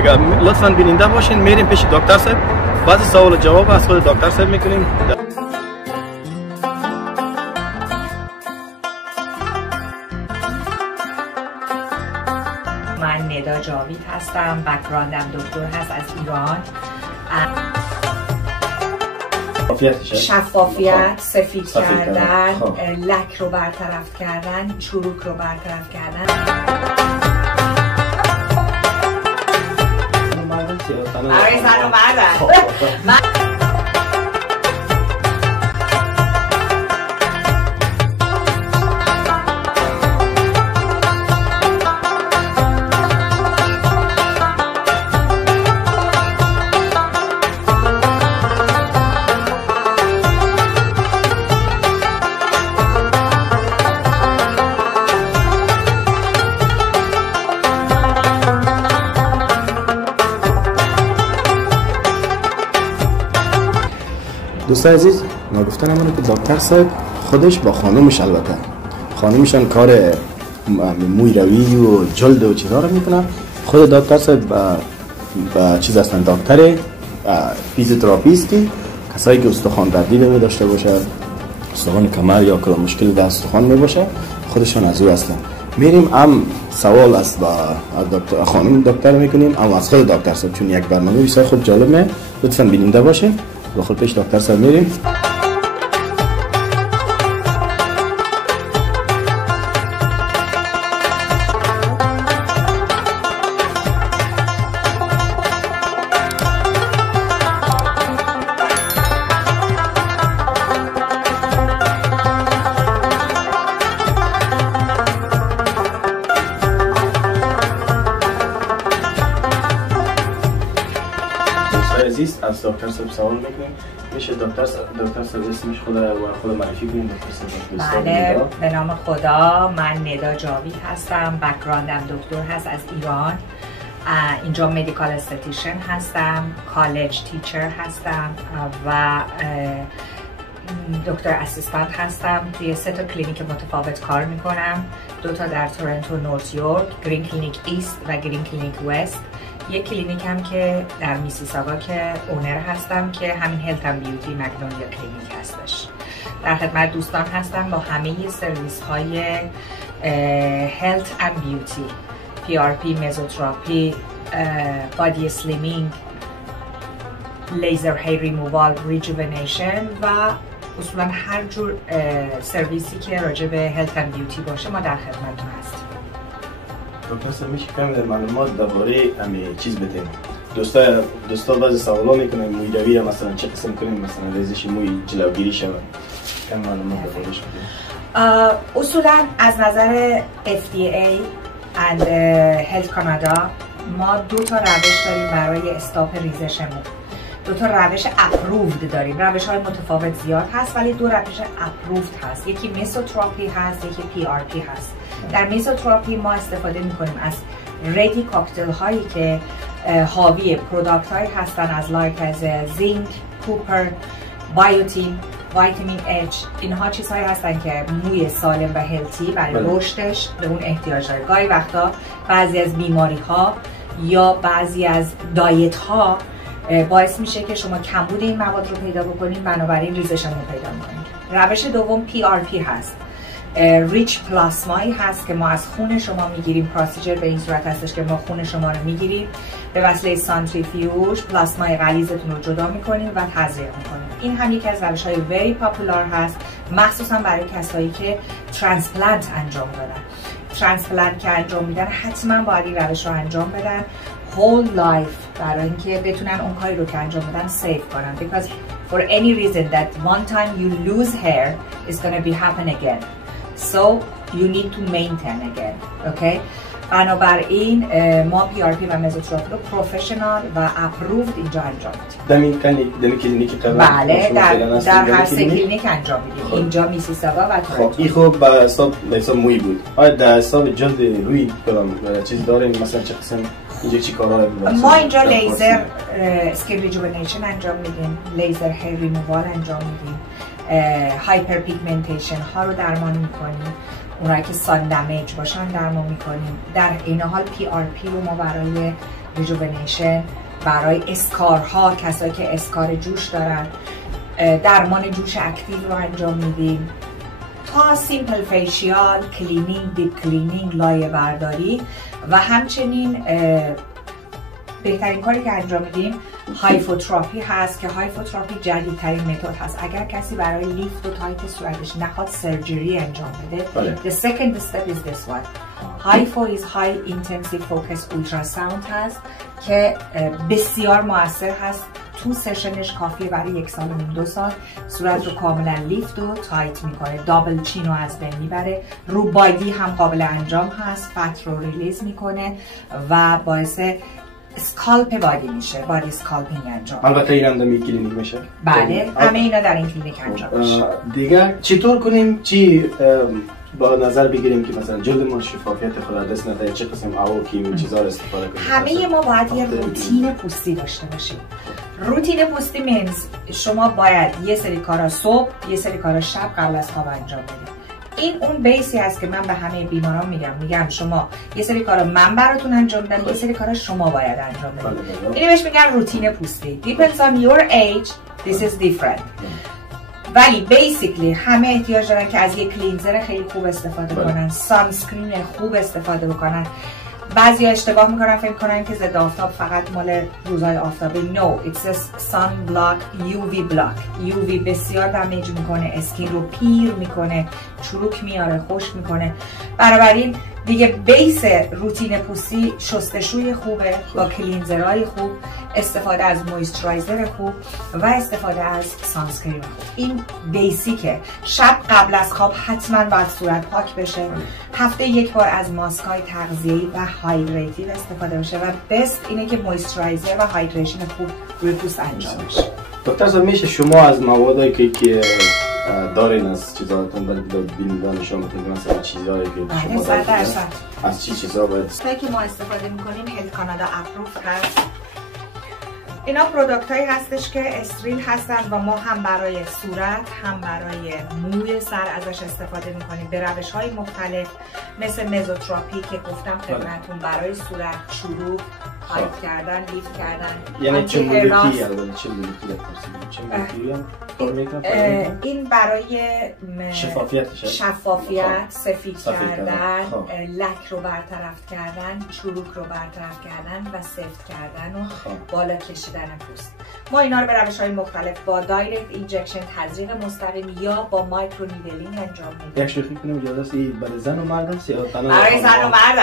دیگه لطفاً بیننده باشین. میریم پیش دکتر صاحب، بعضی سوال و جواب از خود دکتر صاحب میکنیم. من ندا جاوید هستم، بک‌گراندم دکتر هست از ایران. شفافیت، سفید کردن، لک رو برطرف کردن، چروک رو برطرف کردن. آره زن و مردن. دوستان عزیز، ما گفتن همونه که دکتر صاحب خودش با خانومش، البته خانومشان کار موی روی و جلد و چیزها رو میکنن. خود دکتر صاحب با چیز هستن، دکتر فیزیوتراپیستی، کسایی که استخوان دردی داشته باشه، استخوان کمر یا کلا مشکل در استخوان می باشه، خودشان از او هستن. میریم هم سوال است با دکتر خانم دکتر میکنیم، اما از خود دکتر صاحب، چون یک برنامه بسیار خود جالبه، لطفاً بیننده باشین. داخل پیش دکتر صاحب میریم. عزیز از دکتر صاحب سوال میکنیم. میشه دکتر صاحب اسمش خود معرفی کنیم؟ دکتر صاحب. بله، به نام خدا. من ندا جاوید هستم، بک‌گراندم دکتر هست از ایران. اینجا مدیکال استتیشن هستم، کالج تیچر هستم و دکتر اسیستانت هستم. توی 3 تا کلینیک متفاوت کار میکنم، 2 تا در تورنتو نورت یورک، گرین کلینیک ایست و گرین کلینیک وست. یک کلینیک هم که در میسیساگا که اونر هستم که همین هلت اند بیوتی مگنولیا کلینیک هستش. در خدمت دوستان هستم با همه سرویس های هلت اند بیوتی، PRP، مزوتراپی، بادی اسلیمینگ، لیزر هیر ریمووال، ریجوونیشن و اصولا هر جور سرویسی که راجع به هلت اند بیوتی باشه ما در خدمتتون هستیم. دکتر صاحب میشه کمی معلومات درباره همین چیز بدین؟ دوستا بعضی سوالا میکنن، موی روی مثلا چه قسم کنیم، مثلا ریزش موی جلوگیری شود، کم معلومات درباره‌اش بدین. اصولا از نظر FDA and Health Canada ما 2 تا روش داریم برای استاپ ریزشمون. 2 تا روش اپروفد داریم. روش های متفاوت زیاد هست ولی 2 روش اپروفد هست. یکی میزوتراپی هست، یکی PRP هست. در میزوتراپی ما استفاده میکنیم از ردی کاکتل هایی که حاوی پروداکت هایی هستن از لایک از زینک، کوپر، بایوتین، ویتامین H. اینها چیزهایی هستن که موی سالم و هلتی برای رشدش به اون احتیاج داره. گاهی وقتا بعضی از بیماری ها یا بعضی از دایت ها باعث میشه که شما کمبود این مواد رو پیدا بکنید، بنابراین ریزشمون پیدا میکنید. روش دوم PRP هست. ریچ پلاسمایی هست که ما از خون شما میگیریم. پروسیجر به این صورت هستش که ما خون شما رو میگیریم، به وسیله سانتریفیوژ پلاسمای غلیظتون رو جدا میکنیم و تزریق میکنیم. این هم یکی از روش‌های وری پاپولار هست، مخصوصا برای کسایی که ترانسپلنت انجام دادن. ترانسپلنت که انجام میدن حتما باید این روش رو انجام بدن whole life، برای اینکه بتونن اون کاری رو که انجام بدن سیو کنن. because for any reason that one time you lose hair is going to be happen again, so you need to maintain again. okay. بنابراین ما PRP و مزوتراپی رو پروفشنال و اپروفد اینجا انجام میدیم. دمی کلینیک قبل؟ بله، در هر 3 کلینیک انجام میدیم. اینجا میسیساگا و تورنتو. این خب به حساب موی بود. آیا در حساب جلد روی کدام چیز داریم؟ مثلا چه قسم اینجا چی کارا ما اینجا لیزر اسکین ریجوونیشن انجام میدیم، لیزر هیر ریمووال انجام میدیم، هایپر پیگمنتیشن ها رو درمان میکنیم، اونایی که سان دمیج باشن درمان میکنیم. در این حال PRP رو ما برای ریجوونیشن، برای اسکارها، کسایی که اسکار جوش دارن درمان جوش اکتیو رو انجام میدیم، تا سیمپل فیشیال، کلینینگ، دیپ کلینینگ، لایه برداری و همچنین بهترین کاری که انجام میدیم هایفوتراپی هست که هایفوتراپی جدیدترین متد هست. اگر کسی برای لیفت و تایت صورتش نخواد سرجری انجام بده، the second step is this one. هایفو is high intensive focus ultrasound هست که بسیار موثر هست. تو سشنش کافیه برای 1 سال و نیم 2 سال صورت رو کاملا لیفت و تایت میکنه، دابل چین رو از بین میبره، رو بادی هم قابل انجام هست، فت رو ریلیز میکنه و باعث اسکالپ بادی میشه، بادی اسکالپینگ انجام. البته این هم در این کلینیک میشه؟ بله، همه اینا در این کلینیک انجام میشه. دیگه چطور کنیم چی با نظر بگیریم که مثلا جلد ما شفافیت خود دست نده، چه قسم هوا کی این چیزا رو استفاده کنیم؟ همه ما باید یه روتین پوستی داشته باشیم. روتین پوستی مینز شما باید یه سری کارا صبح، یه سری کارا شب قبل از خواب انجام بدید. این اون بیسی هست که من به همه بیماران میگم شما یه سری کارا من براتون انجام میدم، یه سری کارا شما باید انجام بدید. اینو بهش میگن روتین پوستی. Depends on your age, this is different. ولی بیسیکلی همه احتیاج دارن که از یک کلینزر خیلی خوب استفاده کنن، سانسکرین خوب استفاده بکنن. بعضیا اشتباه میکنن فکر کنن که ضد آفتاب فقط مال روزهای آفتابی. No, it's a sun block, UV block. UV بسیار دمیج میکنه، اسکین رو پیر میکنه، چروک میاره، خشک میکنه. بنابراین دیگه بیس روتین پوستی شستشوی خوبه با کلینزرهای خوب، استفاده از مویسترایزر خوب و استفاده از سانسکرین خوب. این بیسیکه. شب قبل از خواب حتما باید صورت پاک بشه. هفته 1 بار از ماسکای تغذیه‌ای و هایدریتیو استفاده بشه و بست اینه که مویسترایزر و هایدریشن خوب روی پوست انجام بشه. دکتر صاحب میشه شما از موادی که دارین از چیزاتون برای بینندگان شما میتونید مثلا چیزایی که شما دارید از چیزا باید چیزایی که ما استفاده میکنیم هلت کانادا اپروف هست. اینا پروداکت هایی هستش که استریل هستن و ما هم برای صورت هم برای موی سر ازش استفاده میکنیم به روش های مختلف، مثل مزوتراپی که گفتم خدمتتون، برای صورت چروک، هایت کردن، لیفت کردن. یعنی چه مولکی این برای شفافیت، سفید کردن، لک رو برطرف کردن، چروک رو برطرف کردن و سفت کردن و بالا کشیدن پوست. ما اینا رو به روش‌های مختلف با دایرکت اینجکشن، تزریق مستقیم یا با مایکرو نیدلینگ انجام میدیم. یک شوخی کنم اجازه است برای زن و مرد است یا تنها؟ برای زن و مرد.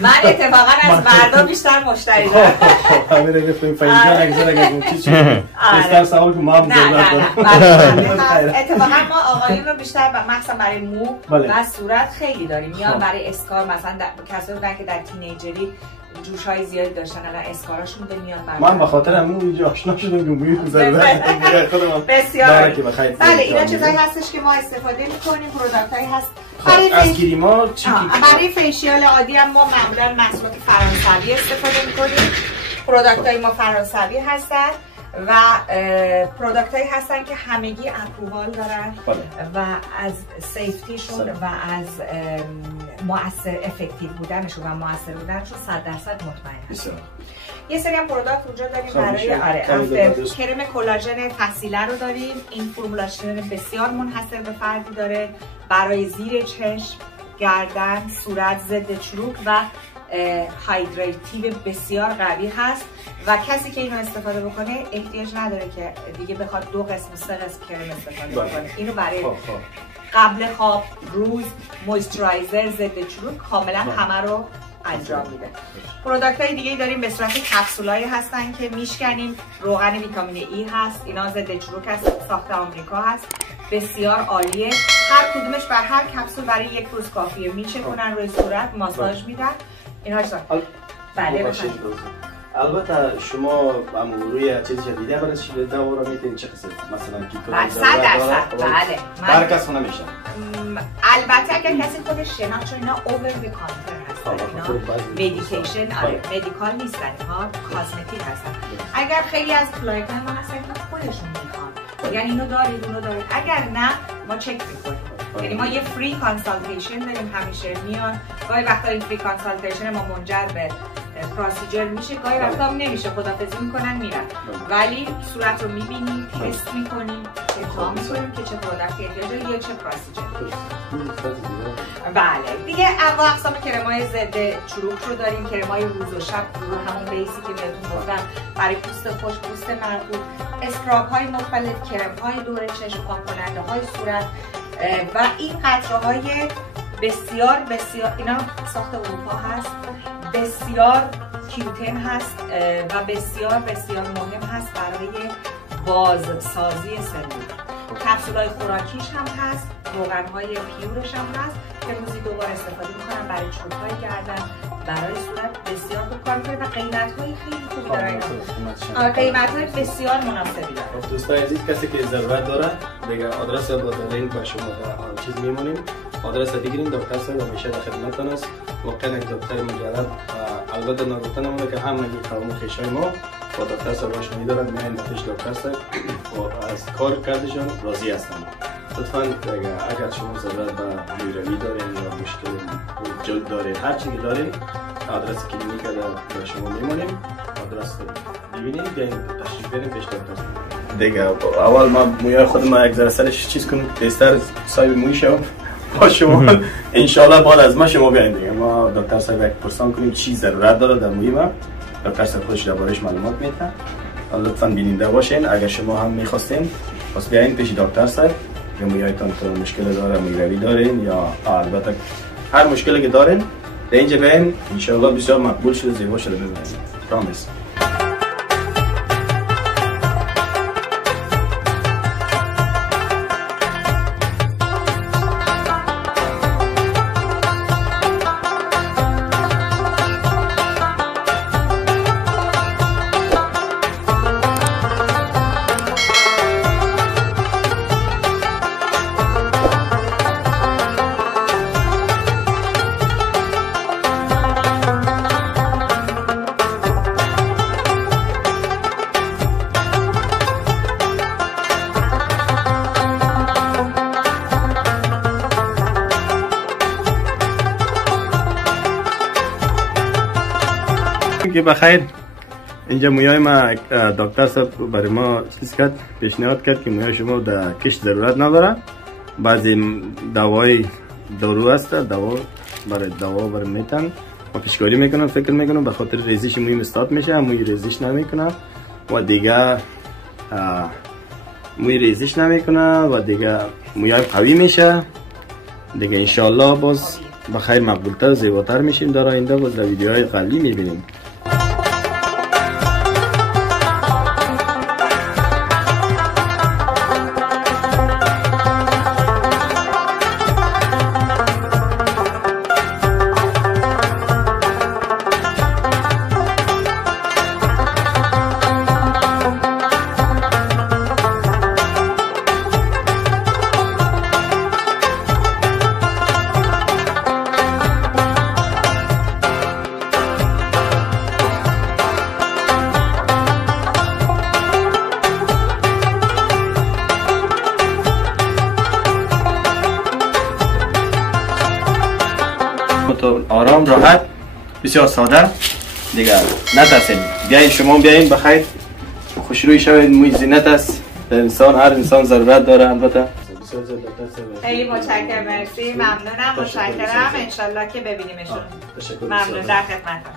من اتفاقا از مردا بیشتر مشتری دارم. همین رو گفتم فینجان اگه اگه چیزی بیشتر سوال که ما هم ضرورت داریم. اتفاقا ما آقایون رو بیشتر مخصوصا برای مو و صورت خیلی داریم. میان برای اسکار، مثلا کسایی بودن که در تینیجری جوش‌های زیادی داشتن، الان اسکاراشون به میان برمیاد. من به خاطر همون اینجا آشنا شدم که موی ضرورت خودم بسیار. بله اینا چیزایی هستش که ما استفاده می‌کنیم، پروداکتایی هست. از گریما چی برای فیشیال عادی هم ما معمولا محصولات فرانسوی استفاده می‌کنیم. پروداکتای ما فرانسوی هستن و پروداکتایی هستن که همگی اپرووال دارن و از سیفتیشون و از مؤثر افکتیو بودنشون و مؤثر بودنشون 100% مطمئن هستیم. یه سری هم پروداکت اونجا داریم برای کرم کلاژن فسیله رو داریم. این فرمولاسیون بسیار منحصر به فردی داره برای زیر چشم، گردن، صورت، ضد چروک و هایدریتیو بسیار قوی هست و کسی که اینو استفاده بکنه احتیاج نداره که دیگه بخواد 2 قسم 3 قسم کرم استفاده بکنه. اینو برای قبل خواب، روز، مویسترایزر، ضد چروک کاملا همه رو انجام میده. پروداکت های دیگه داریم به صورت کپسولایی هستن که میشکنیم. روغن ویتامین ای هست، اینا ضد چروک هست، ساخت آمریکا هست، بسیار عالیه. هر کدومش بر هر کپسول برای 1 روز کافیه. میچکنن روی صورت، ماساژ میدن. اینا هستن. بله بفرمایید. البته شما روی چیزی دیگه برای چی دوا میتونید چه قسم مثلا کی 100%. بله هر کس نمیشه. البته اگر کسی خودش شناخت، چون اینا اوور دی کانتر هستن، اینا مدیکیشن مدیکال نیستن، اینها کاسمتیک هستن. اگر خیلی از کلاینت ما هستن که خودشون میخوان، یعنی اینو دارید اونو دارید، اگر نه ما چک میکنیم یعنی ما یه فری کانسالتیشن داریم، همیشه میان. گاهی وقتا این فری کانسالتیشن ما منجر به پروسیجر میشه، گاهی وقتا هم نمیشه، خدافظی میکنن میرن. ولی صورت رو میبینیم، تست میکنیم، ادعا میکنیم که چه پروداکتی احتیاج داره یا چه پروسیجر. بله دیگه انواع اقسام کرمای ضد چروک رو داریم، کرمای روز و شب، رو همون بیسی که بهتون گفتم برای پوست خشک، پوست مرطوب، اسکراب های مختلف، کرم های دور چشم، پاک کننده های صورت و این قطره های بسیار اینا ساخت اروپا هست، بسیار کیوتن هست و بسیار مهم هست برای بازسازی سلول. کپسولای خوراکیش هم هست، روغن‌های پیورش هم هست که روزی 2 بار استفاده می‌کنم برای چوب‌های گردن، برای صورت بسیار خوب کار می‌کنه و قیمت‌های خیلی خوبی داره اینا. قیمت‌های بسیار مناسبی داره. دوستان عزیز، کسی که ضرورت داره دیگه آدرس با لینک با شما در چیز میمونیم. آدرس بگیرین، دکتر صاحب همیشه در خدمتتون است. واقعا دکتر مجرد البته نگفتنمونه که همگی قوم خویشای ما با دکتر صاحب آشنایی دارن، میان نتیجه دکتر صاحب و از کار کردشون راضی هستن. لطفاً اگر شما ضرورت به مویروی دارین یا مشکل جلد دارین، هر چیزی دارین، آدرس کلینیک در شما میمونیم. آدرس ببینید، بیاین تشریف بیارین پیش دکتر دیگه. اول ما موی خودم یک ذره سرش چیز کنم، بهتر صاحب موی شم با شما. ان شاء الله بعد از ما شما بیاین دیگه، ما دکتر صاحب یک پرسان کنیم چی ضرورت داره در موی ما. دکتر صاحب خودش دربارش معلومات میده. لطفاً بیننده باشین. اگر شما هم میخواستین پس بیاین پیش دکتر صاحب. یا مویایتان تو مشکل داره، مویروی دارین یا البته هر مشکلی که دارین به اینجا بیاین، ان شاء الله بسیار مقبول شده، زیبا شده ببینید. پرامیس. که بخیر. اینجا مویای ما دکتر صاحب برای ما چیز کرد، پیشنهاد کرد که مویای شما در کشت ضرورت نداره، بعضی دوای دارو هست، دوا برای میتن و پیشکاری میکنم، فکر میکنم به خاطر ریزش موی استارت میشه، موی ریزش نمیکنه و دیگه موی ریزش نمیکنه و دیگه مویای قوی میشه دیگه. ان شاء الله باز بخیر مقبولتر و زیباتر میشیم در آینده، باز در ویدیوهای قبلی میبینیم. آرام راحت، بسیار ساده دیگه. نترسین، بیاین شما بیاین بخیر خوشروی شوید. موی زینت است در انسان، هر انسان ضرورت داره. البته خیلی متشکرم، مرسی، ممنونم، متشکرم. ان شاء الله که ببینیمشون. ممنون، در خدمتم.